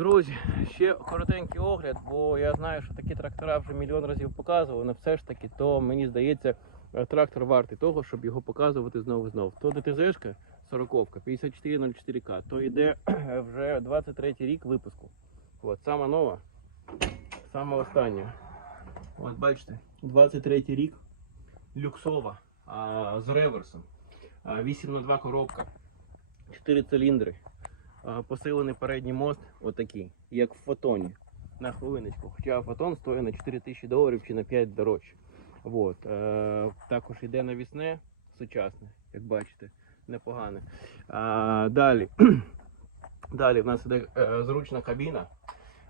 Друзі, ще коротенький огляд, бо я знаю, що такі трактора вже мільйон разів показував, але все ж таки, то мені здається, трактор вартий того, щоб його показувати знову і знову. То ДТЗшка 40 5404К, то йде вже 23 рік випуску. От, сама нова, сама остання. От бачите, 23 рік, люксова, а, з реверсом, 8 на 2 коробка, 4 циліндри. А, посилений передній мост, отакий, як в фотоні. На хвилиночку. Хоча фотон стоїть на 4 тисячі доларів чи на 5 дорожче. От. Е, також йде навісне сучасне, як бачите, непогане. А, далі. далі в нас іде е, зручна кабіна.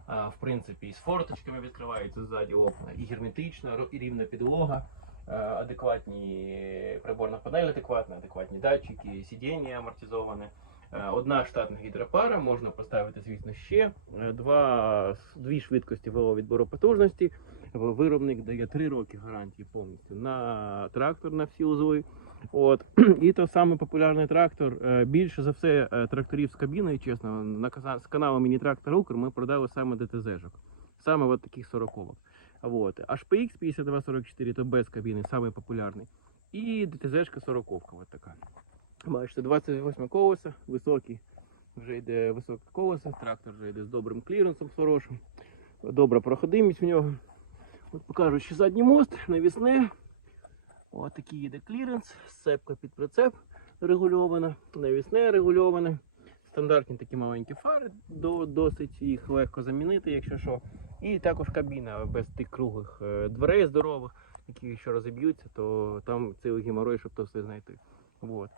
В принципі, і з форточками відкриваються ззаді окна, і герметична, і рівна підлога, е, адекватні приборна панель, адекватна, адекватні датчики, сидіння амортизоване. Е, Одна штатна гідропара, можна поставити, звісно, ще Е, два, дві швидкості ВО відбору потужності. Виробник дає 3 роки гарантії повністю на трактор на всі узли. От. І то саме популярний трактор. Е, Більше за все тракторів з кабіною, чесно, на з каналу Міні-трактор Укр ми продали саме ДТЗ-жок. Саме от таких 40 Вот. HPX 5244 то без кабіни, самий популярний. І ДТЗ-шка 40 от така. Бачите, 28 колеса, високі, вже йде високе колесо, трактор вже йде з добрим кліренсом, хорошим. Добра проходимість в нього. От покажу ще задній мост, навісне. Ось такий йде кліренс, сцепка під прицеп регульована, навісне регульоване. Стандартні такі маленькі фари, до, досить їх легко замінити, якщо що. І також кабіна без тих круглих е, дверей здорових, які якщо розіб'ються, то там цілий геморрой, щоб то все знайти. Вот.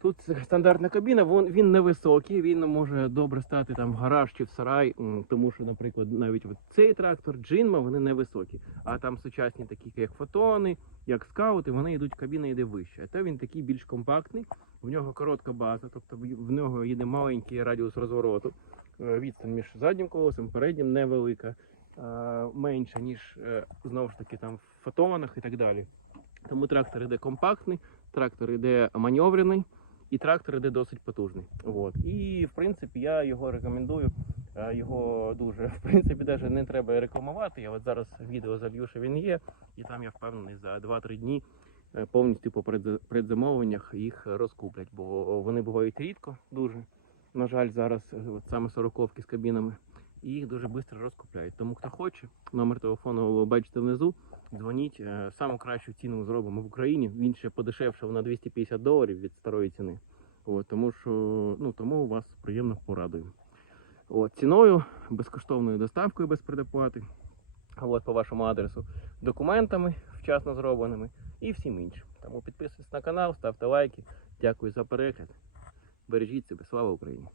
Тут стандартна кабіна, він, невисокий, він може добре стати там в гараж чи в сарай, тому що, наприклад, навіть цей трактор, джинма, вони невисокі. А там сучасні, такі як фотони, як скаути, вони йдуть, кабіна йде вище. А то він такий більш компактний, в нього коротка база, тобто в в нього йде маленький радіус розвороту. Е, Відстань між заднім колесом, переднім невелика, е, менша, ніж е, знову ж таки там в фотонах і так далі. Тому трактор йде компактний, трактор йде маневрений. І трактор іде досить потужний. От. І в принципі я його рекомендую. Е, Його дуже в принципі навіть не треба рекламувати. Я от зараз відео залью, що він є, і там я впевнений за 2-3 дні е, повністю по предза- предзамовленнях їх розкуплять, бо вони бувають рідко дуже. На жаль, зараз е, от саме сороковки з кабінами. І їх дуже швидко розкупляють. Тому хто хоче, номер телефону ви бачите внизу. Дзвоніть, Е, саму кращу ціну зробимо в Україні. Він ще подешевшав на 250 доларів від старої ціни. От, тому що ну тому вас приємно порадуємо. От, ціною, безкоштовною доставкою без предоплати. От, по вашому адресу, документами вчасно зробленими і всім іншим. Тому підписуйтесь на канал, ставте лайки. Дякую за перегляд. Бережіть себе, слава Україні!